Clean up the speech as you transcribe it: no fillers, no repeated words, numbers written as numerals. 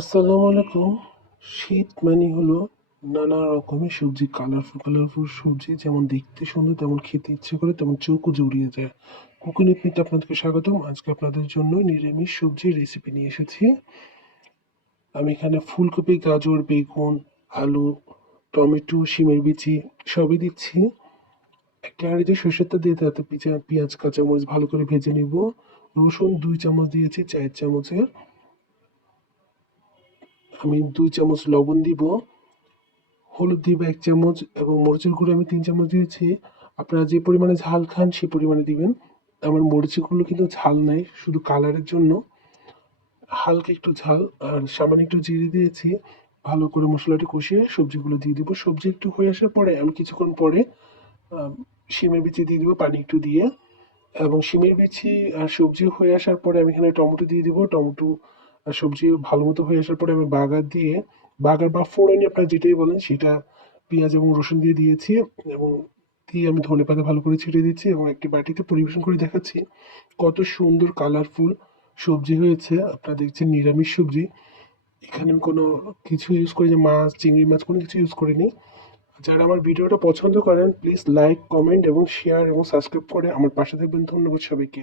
আসসালামু আলাইকুম। শীত মানে হলো নানা রকমের সবজি, কালারফুল কালারফুল সবজি যেমন দেখতে সুন্দর তেমন খেতে ইচ্ছে করে তেমন চোখও জুড়িয়ে যায়। কুকিং উইথ মিতে আপনাদেরকে স্বাগতম। আজকে আপনাদের জন্য নিরামিষ সবজির রেসিপি নিয়ে এসেছি। আমি এখানে ফুলকপি, গাজর, বেগুন, আলু, টমেটো, শিমের বিচি সবই দিচ্ছি। একটা হাঁড়িতে সরষের তেল দিয়ে তাতে পেঁয়াজ, কাঁচামরিচ ভালো করে ভেজে নিব। রসুন 2 চামচ দিয়েছি চায়ের চামচের। আমি 2 চামচ লবণ দিব। হলুদ দিব 1 চামচ এবং মরিচের গুঁড়ো আমি 3 চামচ দিয়েছি। আপনারা যে পরিমাণে ঝাল খান সেই পরিমাণে দিবেন। আমার মরিচের গুঁড়ো কিন্তু ঝাল নাই, শুধু কালারের জন্য হালকা একটু ঝাল আর সামান্য একটু জিরে দিয়েছি। ভালো করে মশলাটি কষিয়ে সবজিগুলো দিয়ে দিব। সবজি একটু হয়ে আসার পরে আমি কিছুক্ষণ পরে শিমের বিচি দিয়ে দিব পানি একটু দিয়ে, এবং শিমের বিচি আর সবজি হয়ে আসার পরে আমি এখানে টমেটো দিয়ে দিব। টমেটো আর সবজি ভালো মতো হয়ে আসার পরে আমি বাগার বা ফোড়নি আপনারা যেটাই বলেন সেটা পেঁয়াজ এবং রসুন দিয়ে দিয়েছি, এবং দিয়ে আমি ধনেপাতা ভালো করে ছিটিয়ে দিচ্ছি এবং একটি বাটিতে পরিবেশন করে দেখাচ্ছি কত সুন্দর কালারফুল সবজি হয়েছে। আপনারা দেখছেন নিরামিষ সবজি। এখানে আমি কোনো কিছু ইউজ করি যে মাছ, চিংড়ি মাছ কোনো কিছু ইউজ করিনি। যারা আমার ভিডিওটা পছন্দ করেন প্লিজ লাইক, কমেন্ট এবং শেয়ার এবং সাবস্ক্রাইব করে আমার পাশে থাকবেন। ধন্যবাদ সবাইকে।